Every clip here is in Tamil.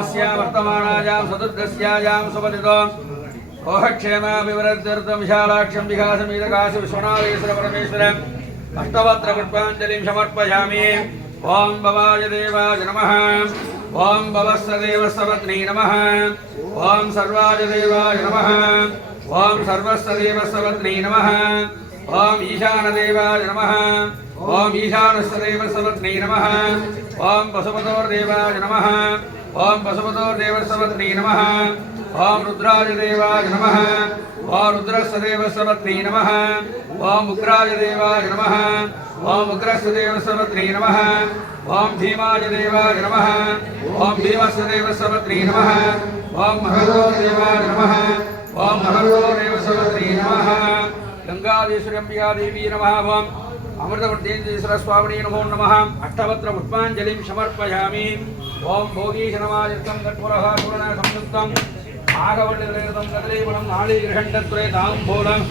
वज्रेषणवजिष्ठायामस्यां वर्तमानायां सदुर्गस्यायां सुपतितो। ओहक्षेमाभिवृद्ध्यर्थं विशालाक्षं विकासमीदकासि विश्वनाथेश्वर परमेश्वरम् अष्टवक्त्रपुष्पाञ्जलिं समर्पयामि। ॐ भवाय देवाय नमः। ॐ भवस्सदेवस्सपत्नी नमः। ॐ सर्वाय देवाय नमः। ॐ सर्वस्सदेवस्सपत्नी नमः। ॐ ईशानदेवाय नमः। ॐ ईशानस्सदेवस्सपत्नी नमः। ॐ पशुपतोर्देवाय नमः। ॐ पशुपतोर्देवस्सपत्नी नमः ॐ रुद्राय देवाय नमः ॐ रुद्रस्सदेवस्सपत्नी नमः ॐ उग्राय देवाय नमः ॐ उग्रस्सदेवस्सपत्नी नमः ॐ भीमाय देवाय नमः ॐ भीमस्सदेवस्सपत्नी नमः ॐ महतो देवाय नमः ॐ महतो देवस्सपत्नी नमः அமிர்தவர்த்தேந்திரேஸ்வர சுவாமினே நமோ நம அஷ்டபத்திர புஷ்பாஞ்சலிம் சமர்ப்பயாமி ஓம் போகீஷனமாதித்தம் கற்புரக பூரண சம்யுக்தம் ஆகவட்டம் கதலைபுரம் நாளிகிரகண்டத்துறை தாம்பூலம்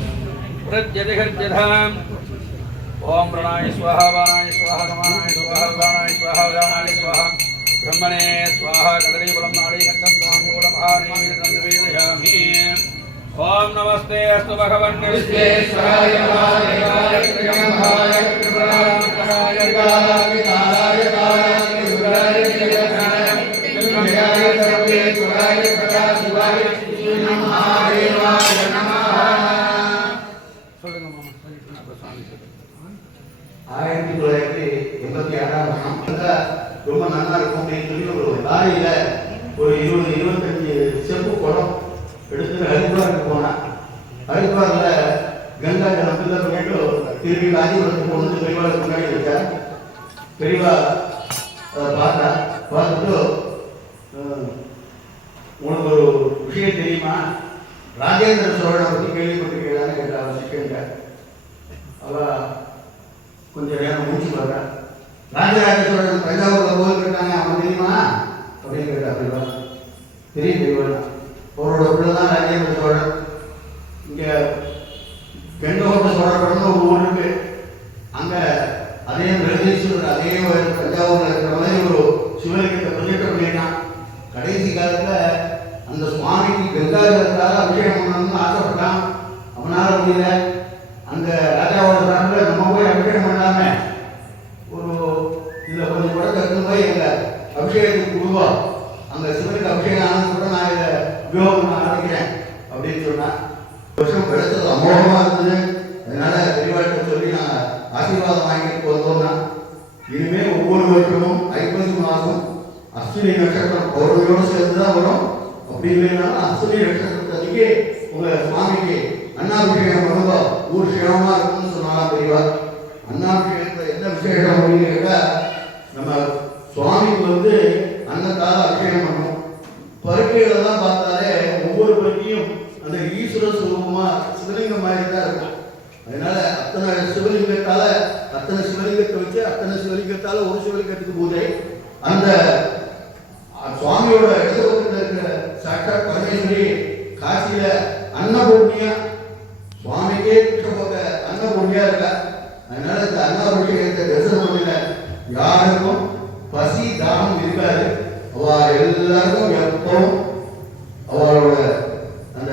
பிரத்யதிகர்ஜதாம் ஓம் பிரணாய ஸ்வஹா பாராய ஸ்வஹா ரமாய ஸ்வஹா பிராணாய ஸ்வஹா விராணாய ஸ்வஹா பிரம்மணே ஸ்வஹா கதலைபுரம் நாளிகண்டம் தாம்பூலம் ஆரேமிரம் நிவேதயாமி नाळीगण्डं ताम्बूलमहानीमितं निवेदयामि ॐ नमस्ते अस्तु भगवन् विश्वेश्वराय महादेवाय त्र्यम्बाय त्रिपुरान्तकाय कालाय कालाय रुद्राय जगन्नाय त्र्यम्बकाय सर्वेश्वराय सदाशिवाय महादेवाय नमः சொல்லுங்க மாமா சாமி ஆயிரத்தி தொள்ளாயிரத்தி எண்பத்தி ஆறாம் வருஷம் அங்க ரொம்ப நல்லா இருக்கும் அப்படின்னு சொல்லி ஒரு லாரியில எடுத்து ஹரித்வாருக்கு போனேன் ஹரித்வாரில் கங்கா ஜலம் ஃபில்லப் பண்ணிட்டு திருப்பி காஞ்சிபுரத்துக்கு கொண்டு வந்து பெரியவாளுக்கு முன்னாடி வச்சேன் பெரியவா அதை பார்த்தா பார்த்துட்டு உனக்கு ஒரு விஷயம் தெரியுமா? ராஜேந்திர சோழனை பற்றி கேள்விப்பட்டிருக்கீங்களான்னு கேட்டால் அவர் சிக்கன்ட்ட அவ கொஞ்சம் நேரம் மூச்சு பார்த்தா ராஜராஜ சோழன் தஞ்சாவூரில் கோயில் கட்டாங்க அவன் தெரியுமா? அப்படின்னு கேட்டா பெரியவா தெரியும் பெரியவா அவரோட பிள்ளை தான் ராஜேந்திர சோழன் இங்கே கெண்டகோட்ட சோழப்படம்னு ஒரு ஊர் இருக்கு. அங்கே அதே பிரகதீஸ்வரர் அதே தஞ்சாவூரில் இருக்கிற மாதிரி ஒரு சிவலிங்கத்தை ப்ரொஜெக்ட் பண்ணியிருக்கான். கடைசி காலத்தில் அந்த சுவாமிக்கு கங்காதரத்தால அபிஷேகம் பண்ணணும்னு ஆசைப்பட்டான். அவனால் முடியல. அந்த ராஜாவோட சார்பில் நம்ம போய் அபிஷேகம் பண்ணாமல் ஒரு இதில் கொஞ்சம் கூட கற்று போய் எங்கள் அபிஷேகத்துக்கு கொடுவோம் அந்த சிவனுக்கு அபிஷேகம் ஆனால் கூட நான் இதை உபயோகம் பண்ண ஆரம்பிக்கிறேன் அப்படின்னு சொன்னா வருஷம் கிடைச்சது அமோகமா இருந்தது. அதனால பெரியவாழ்கிட்ட சொல்லி நான் ஆசீர்வாதம் வாங்கிட்டு வந்தோம்னா இனிமே ஒவ்வொரு வருஷமும் ஐப்பசி மாதம் அஸ்வினி நட்சத்திரம் பௌர்ணமியோடு சேர்ந்து தான் வரும். அப்படி இல்லைனாலும் அஸ்வினி நட்சத்திரத்துக்கு உங்க சுவாமிக்கு அண்ணாபிஷேகம் ரொம்ப ஊர் சேவமா இருக்கும்னு சொன்னாலும் பெரியவா? அண்ணாபிஷேகத்துல என்ன விசேஷம் அப்படின்னு கேட்டா நம்ம சுவாமிக்கு வந்து அன்னத்தால அபிஷேகம் பண்ணணும் பருக்கையில தான் பார்த்தாலே ஒவ்வொரு பருக்கையும் அந்த ஈஸ்வர சுரூபமா சிவலிங்கம் மாதிரி தான் இருக்கும். அதனால அத்தனை சிவலிங்கத்தால அத்தனை சிவலிங்கத்தை வச்சு அத்தனை சிவலிங்கத்தால ஒரு சிவலிங்கத்துக்கு பூஜை. அந்த சுவாமியோட இடதுபக்கத்தில் இருக்கிற சாட்சாத் பரமேஸ்வரி காசியில அன்னபூர்ணியா. சுவாமிக்கே கிருஷ்ணபோக அன்னபூர்ணியா இருக்கா? அதனால இந்த அன்னபூர்ணியை தரிசனம் பண்ணல யாருக்கும் பசி தாகம் இருக்காது. அவ எல்லாருக்கும் எப்பவும் அவளோட அந்த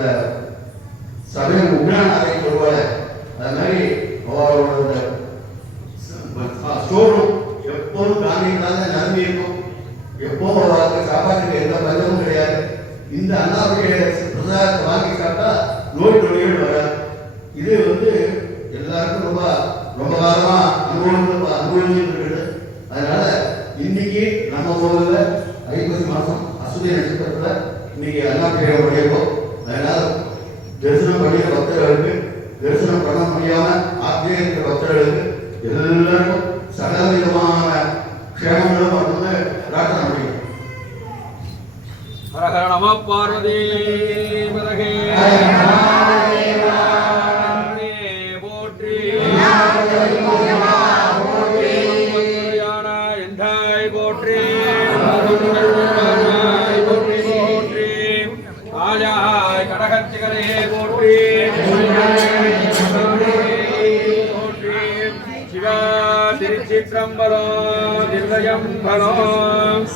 சபையில் உக்ரானாரை சொல்வாள் அது மாதிரி அவளோட ஸ்டோரும் எப்போதும் காந்தியினால நிரம்பி இருக்கும். எப்போவும் அவளுக்கு சாப்பாட்டுக்கு எந்த பஞ்சமும் கிடையாது. இந்த அண்ணாவுடைய பிரசாதத்தை வாங்கி சாப்பிட்டா நோய் நொடிகள் வராது. இது வந்து எல்லாருக்கும் ரொம்ப ரொம்ப காலமா அனுபவம் அனுபவிச்சுட்டு அதனால இன்னைக்கு நம்ம முதல்ல ஐப்பசி மாசம் அசுதி நட்சத்திரத்துல இன்னைக்கு அண்ணாபிஷேகம் பண்ணியிருக்கோம். அதனால தரிசனம் பண்ணிய பக்தர்களுக்கு தரிசனம் பண்ண முடியாம ஆத்தியே இருக்கிற பக்தர்களுக்கு எல்லாருக்கும் சகல விதமான க்ஷேமங்களும் பண்ணணும்னு பிரார்த்தனை பண்ணிக்கிறோம். ஹர ஹர நம பார்வதி ஆஜாய் கடகச்சிகரே போற்றி. போற்றி சிவா திருச்சிற்றம்பலம் திருதயம் பலம்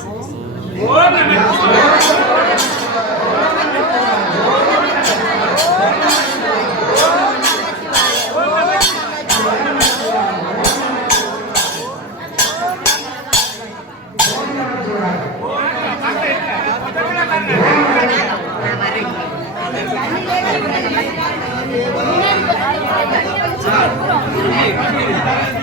சாய்